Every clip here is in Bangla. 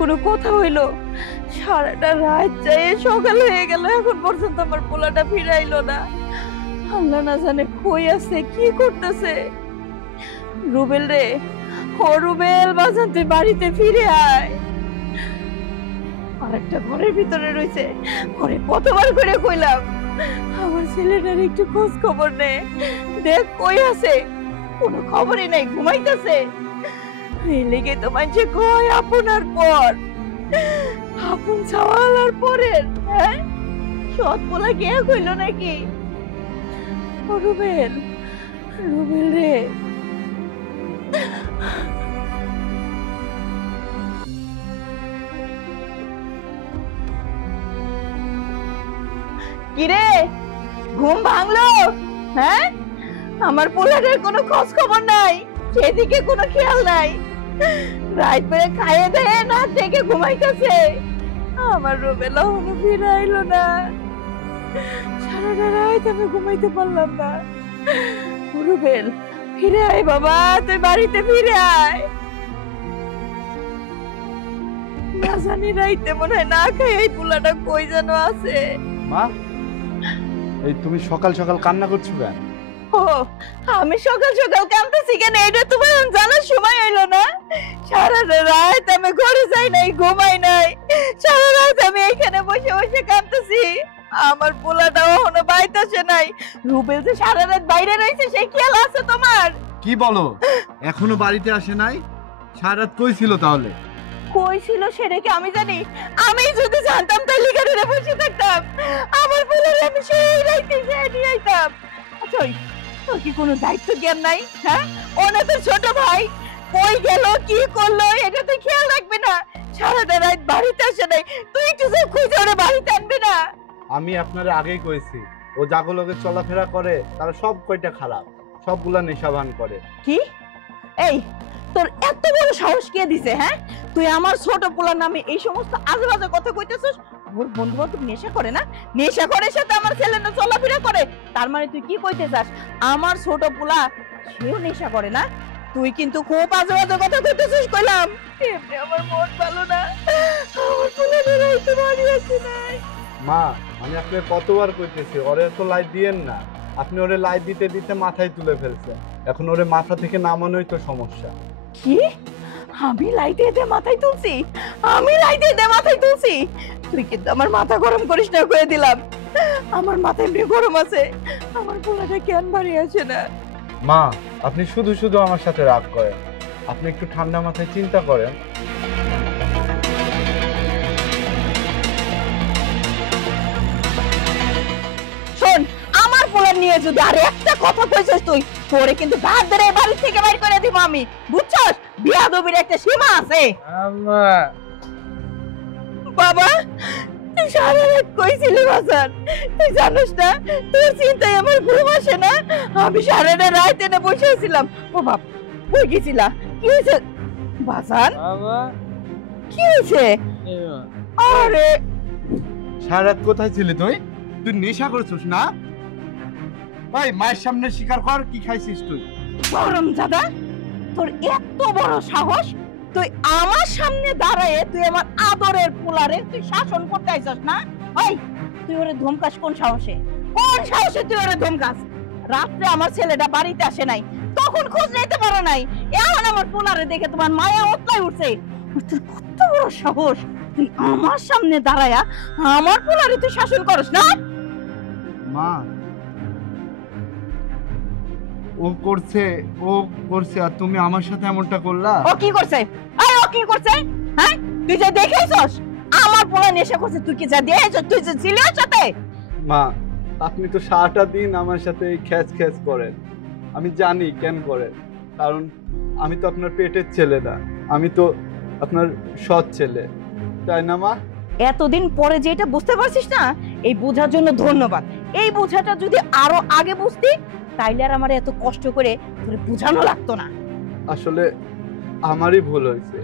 কোনো কথা হইলো? সারাটা রাত যায় সকাল হয়ে গেল, এখন পর্যন্ত আমার পোলাটা ফিরাইলো না। আল্লাহ না জানে কই আছে, কি করতেছে। রুবেল রে, ও রুবেল বাজান, তুই বাড়িতে ফিরে আয়। আর একটা ঘরের ভিতরে রয়েছে, ঘরে কতবার করে কইলাম আমার ছেলেটার একটু খোঁজ খবর নে, দেখ কই আছে। কোনো খবরই নাই, ঘুমাইতেছে। এই লেগে তো মানছে কয় আপনার পর আপন সওয়াল আর পরের, হ্যাঁ সৎ বলা কে কইল নাকি? ও রুবেল, রুবেল রে, কিরে ঘুম ভাঙলো? হ্যাঁ, আমার পোলাটার কোনো খোঁজ খবর নাই, সেদিকে কোনো খেয়াল নাই। রাত বেড়ে খাইয়ে দেয় না দেখে ঘুমাইতেছে। আমার রুবেল এখনো ফিরাইলো না। সারাটা রাত আমি ঘুমাইতে পারলাম না। রুবেল ফিরে আয় বাবা, তুই বাড়িতে ফিরে আয়। না জানি রাইতে মনে হয় না খাই এই পোলাটা কই যেন আছে। মা, এই তুমি সকাল সকাল কান্না করছো কেন? ও, আমি সকাল সকাল কাঁদতেছি কেন এটা তোমার জানার সময় হইলো না? সারা রাত আমি ঘরে যাই নাই, ঘুমাই নাই, সারা রাত আমি এখানে বসে বসে কাঁদতেছি। আমার পোলাটাও এখনো বাইতে আসে নাই। রুবেল যে সারা রাত বাইরে রয়েছে সেই খেয়াল আছে তোমার? কি বলো, এখনো বাড়িতে আসে নাই? সারা রাত কই ছিল তাহলে? কই ছিল সেটা কি আমি জানি? আমি যদি জানতাম তাহলে গাড়িতে বসে থাকতাম। আমার পোলারে আমি সেই রাইতে নিয়ে আইতাম। আচ্ছা, তোর কি কোনো দায়িত্ব জ্ঞান নাই? হ্যাঁ, ওনা তো ছোট ভাই, কই গেল কি করলো এটা তুই খেয়াল রাখবে না? সারাটা রাত বাড়িতে আসে নাই, তুই একটু যে খুঁজে ওরে বাড়িতে আনবে না? আমি আপনারে আগেই কইছি, ও যাগুলোকে চলাফেরা করে তারা সব কয়টা খারাপ, সবগুলা নেশাবান করে। কি? এই তোর এত বড় সাহস কে দিছে? হ্যাঁ, তুই আমার ছোট পোলার নামে এই সমস্ত আজেবাজে কথা কইতেছিস? ওর বন্ধু বান্ধব নেশা করে না? নেশা করে সাথে আমার ছেলে না চলাফেরা করে, তার মানে তুই কি কইতে চাস আমার ছোট পোলা সেও নেশা করে না? তুই কিন্তু খুব আজেবাজে কথা কইতেছিস কইলাম। এমনি আমার মন ভালো না, আমার পোলাটা রাইতে বাড়ি আসে নাই। মা, আমি আপনাকে কতবার কইতেছি ওরে তো লাইট দিয়েন না। আপনি ওরে লাইট দিতে দিতে মাথায় তুলে ফেলছেন, এখন ওরে মাথা থেকে নামানোই তো সমস্যা। কি? আমি লাইটে দিয়ে মাথায় তুলছি? আমি লাইটে দিয়ে মাথায় তুলছি? তুই কিন্তু আমার মাথা গরম করিস না, কয়ে দিলাম। আমার মাথা এমনি গরম আছে, আমার পোলাটা কেন বাড়ি আসে না? মা, আপনি শুধু শুধু আমার সাথে রাগ করেন, আপনি একটু ঠান্ডা মাথায় চিন্তা করেন। শোন, আমার পোলা নিয়ে যদি আর একটা কথা কইছিস তুই, তোরে কিন্তু ঘাট ধরে বাড়ি থেকে বাইর করে দিব আমি, বুঝছস? বিয়াদবির একটা সীমা আছে। বাবা, তুই সারা রাত কইছিলি বাজান, তুই জানিস না তোর চিন্তায় আমার ঘুম আসে না। আমি সারা রাত এনে বসেছিলাম। ও বাপ, কই গেছিলা? কি হয়েছে বাজান? কি হয়েছে? আরে সারা রাত কোথায় ছিলি তুই? তুই নেশা করছিস না? ভাই, মায়ের সামনে স্বীকার কর কি খাইছিস তুই। গরম দাদা, তোর এত বড় সাহস, তুই আমার সামনে দাঁড়ায় তুই আমার আদরের পোলারে তুই শাসন করতে আইছস না? ওই, তুই ওরে ধমকাস কোন সাহসে? কোন সাহসে তুই ওরে ধমকাস? রাত্রে আমার ছেলেটা বাড়িতে আসে নাই, তখন খোঁজ নিতে পারো নাই, এখন আমার পোলারে দেখে তোমার মায়া ওতলাই উঠছে। তোর কত বড় সাহস, তুই আমার সামনে দাঁড়ায়া আমার পোলারে তুই শাসন করস না? মা, ও করছে আর তুমি আমার সাথে এমনটা করলা? ও কি করছে? আরে ও কি করছে? হ্যাঁ, তুই যে দেখেছস আমার পোলা নেশা করছে, তুই কি যা দিয়েছ? তুই যে ছিলি ওর সাথে? মা, আপনি তো সারাটা দিন আমার সাথে খ্যাচ খ্যাচ করেন, আমি জানি কেন করেন, কারণ আমি তো আপনার পেটের ছেলে না, আমি তো আপনার সৎ ছেলে, তাই না মা? এতদিন পরে যে এটা বুঝতে পারছিস না, এই বোঝার জন্য ধন্যবাদ। এই বোঝাটা যদি আরো আগে বুঝতি তাইলে আর আমার এত কষ্ট করে তোরে বোঝানো লাগতো না। আসলে আমারই ভুল হয়েছে,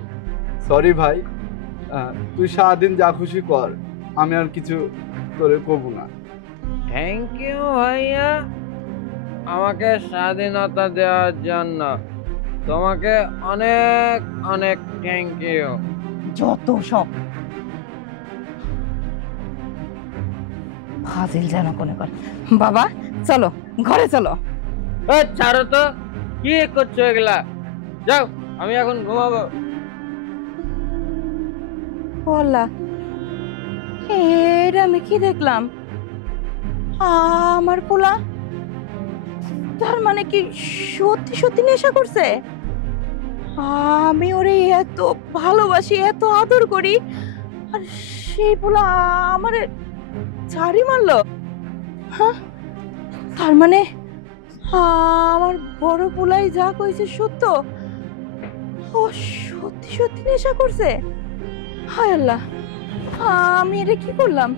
সরি ভাই। তুই সারাদিন যা খুশি কর, আমি আর কিছু তোরে কবো না। থ্যাংক ইউ ভাইয়া, আমাকে স্বাধীনতা দেওয়ার জন্য তোমাকে অনেক অনেক থ্যাংক ইউ। যত সব ফাজিল যেন কোনে করে। বাবা চলো ঘরে চলো। ও ছাড়ো তো, কি করছো এগুলা? যাও, আমি এখন ঘুমাবো। ও আল্লাহ, এটা আমি কি দেখলাম? আমার পোলা তার মানে কি সত্যি সত্যি নেশা করছে? আমি ওরে এত ভালোবাসি, এত আদর করি, আর সেই পোলা আমারে ঝাড়ি মারলো। হ্যাঁ, তার মানে আমার বড় পোলাই যা কইছে সত্য, ও সত্যি সত্যি নেশা করছে। হায় আল্লাহ, আমি এটা কি করলাম?